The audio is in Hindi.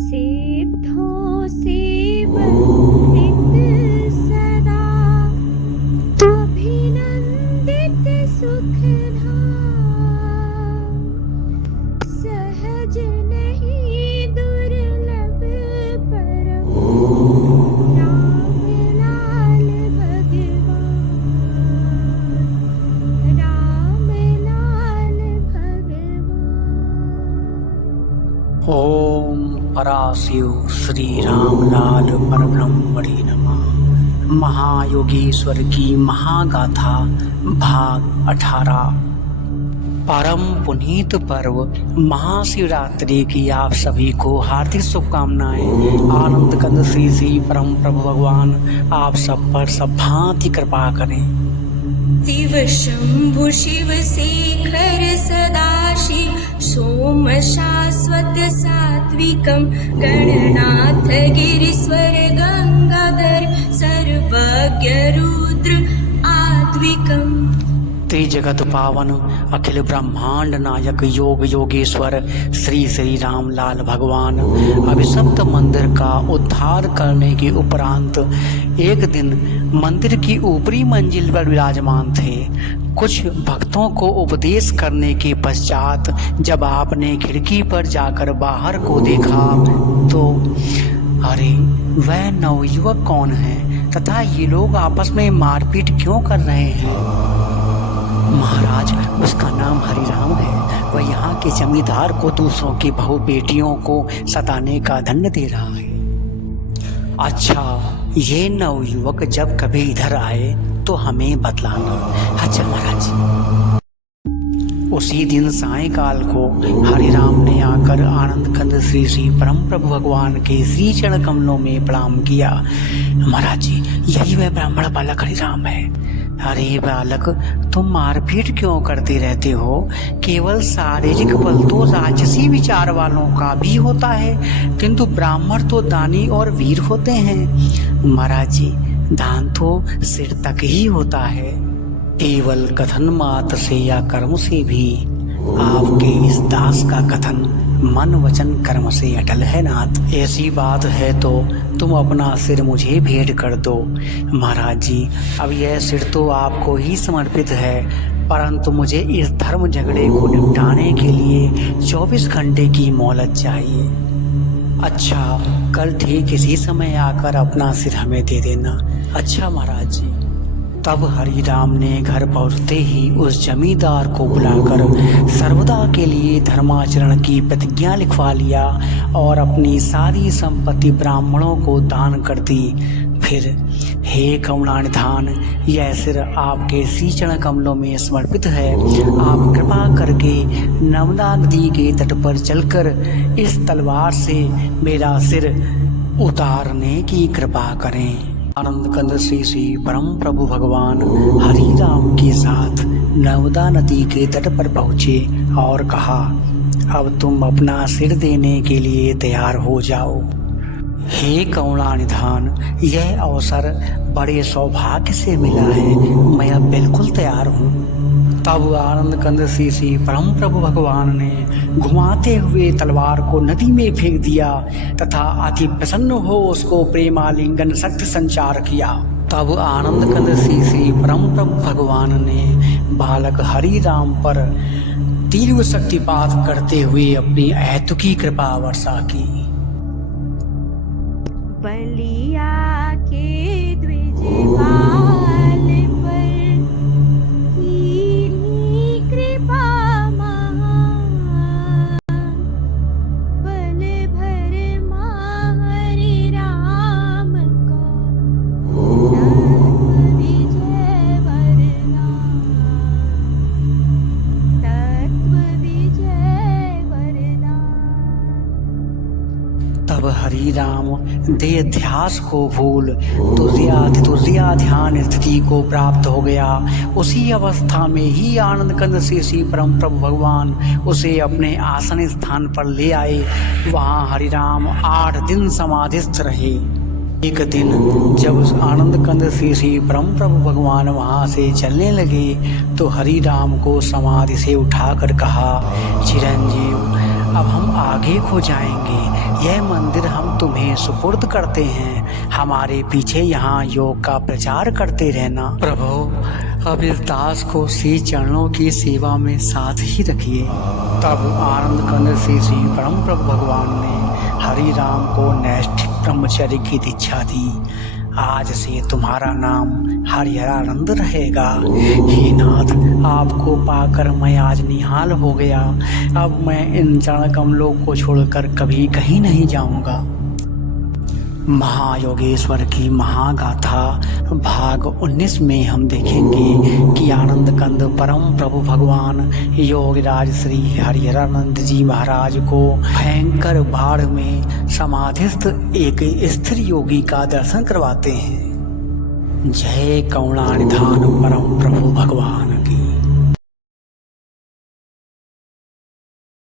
सिद्धों से वंदित सदा अभिनंदित सुखधाम, सहज नहीं दुर्लभ परम राम लाल भगवान, राम लाल भगवान। ओम पराशिव श्री रामलाल परब्रह्मणे नमः। महायोगेश्वर की महागाथा भाग 18। परम पुनीत पर्व महाशिवरात्रि की आप सभी को हार्दिक शुभकामनाएं। आनंद कंद श्री श्री परम प्रभु भगवान आप सब पर सब भांति कृपा करें। शिव शंभु शिव शेखर सदाशिव सोम शाश्वत सात्विकं गणनाथ गिरीश्वर गंगाधर सर्वज्ञ रुद्र आत्विकम्। त्रिजगत पावन अखिल ब्रह्मांड नायक योग योगेश्वर श्री श्री रामलाल भगवान अभिशप्त मंदिर का उद्धार करने के उपरांत एक दिन मंदिर की ऊपरी मंजिल पर विराजमान थे। कुछ भक्तों को उपदेश करने के पश्चात जब आपने खिड़की पर जाकर बाहर को देखा तो अरे वह नवयुवक कौन है तथा ये लोग आपस में मारपीट क्यों कर रहे हैं? महाराज, उसका नाम हरिराम है। वह यहाँ के जमींदार को दूसरों की बहू बेटियों को सताने का दंड दे रहा है। अच्छा, ये नवयुवक जब कभी इधर आए तो हमें बतलाना। अच्छा महाराज जी। उसी दिन सायंकाल को हरिराम ने आकर आनंद कंद श्री श्री परम प्रभु भगवान के श्री चरण कमलों में प्रणाम किया। महाराज जी, यही वह ब्राह्मण बालक हरिराम है। अरे बालक, तुम मारपीट क्यों करते रहते हो? केवल शारीरिक बल तो राजसी विचार वालों का भी होता है, किंतु ब्राह्मण तो दानी और वीर होते हैं। महाराज जी, दान तो सिर तक ही होता है। केवल कथन मात्र से या कर्म से भी आपके इस दास का कथन मन वचन कर्म से अटल है नाथ। ऐसी बात है तो तुम अपना सिर मुझे भेंट कर दो। महाराज जी, अब यह सिर तो आपको ही समर्पित है, परंतु मुझे इस धर्म झगड़े को निपटाने के लिए 24 घंटे की मोहलत चाहिए। अच्छा, कल ठीक इसी समय आकर अपना सिर हमें दे देना। अच्छा महाराज जी। तब हरिराम ने घर पहुंचते ही उस जमींदार को बुलाकर सर्वदा के लिए धर्माचरण की प्रतिज्ञा लिखवा लिया और अपनी सारी संपत्ति ब्राह्मणों को दान कर दी। फिर, हे करुणानिधान, यह सिर आपके श्री चरण कमलों में समर्पित है। आप कृपा करके नर्मदा नदी के तट पर चलकर इस तलवार से मेरा सिर उतारने की कृपा करें। आनंद कंद श्री श्री परम प्रभु भगवान हरिराम के साथ नर्मदा नदी के तट पर पहुँचे और कहा, अब तुम अपना सिर देने के लिए तैयार हो जाओ। हे करुणानिधान, यह अवसर बड़े सौभाग्य से मिला है। मैं अब बिल्कुल तैयार हूँ। तब आनंद कंद श्री श्री परम प्रभु भगवान ने घुमाते हुए तलवार को नदी में फेंक दिया तथा अति प्रसन्न हो उसको प्रेमालिंगन शक्ति संचार किया। तब आनंद कंद श्री श्री परम प्रभु भगवान ने बालक हरिराम पर तीव्र शक्तिपात करते हुए अपनी अहेतुकी कृपा वर्षा की। बलिया के द्विजपाल पर कीनी कृपा महान, बल भर हरि राम का तत्व विजय वरदान, तत्व विजय वरदान। तब हरिराम देहाध्यास को भूल तुर्या ध्यान स्थिति को प्राप्त हो गया। उसी अवस्था में ही आनंद कंद श्री श्री परम प्रभु भगवान उसे अपने आसन स्थान पर ले आए। वहाँ हरिराम 8 दिन समाधिस्थ रहे। एक दिन जब आनंद कंद श्री श्री परम प्रभु भगवान वहाँ से चलने लगे तो हरिराम को समाधि से उठाकर कहा, चिरंजीव, अब हम आगे को जाएंगे, यह मंदिर हम तुम्हें सुपुर्द करते हैं, हमारे पीछे यहाँ योग का प्रचार करते रहना। प्रभु अब इस दास को श्री चरणों की सेवा में साथ ही रखिए। तब आनंद कंद से श्री परम प्रभु भगवान ने हरि राम को नैष्ठिक ब्रह्मचर्य की दीक्षा दी। आज से तुम्हारा नाम हरिहरानंद रहेगा। हे नाथ, आपको पाकर मैं आज निहाल हो गया। अब मैं इन चरण कमलों को छोड़कर कभी कहीं नहीं जाऊंगा। महायोगेश्वर की महागाथा भाग 19 में हम देखेंगे कि आनंद कंद परम प्रभु भगवान योगराज श्री हरिहरानंद जी महाराज को भयंकर बाढ़ में समाधिस्थ एक स्थिर योगी का दर्शन करवाते हैं। जय करुणानिधान परम प्रभु भगवान।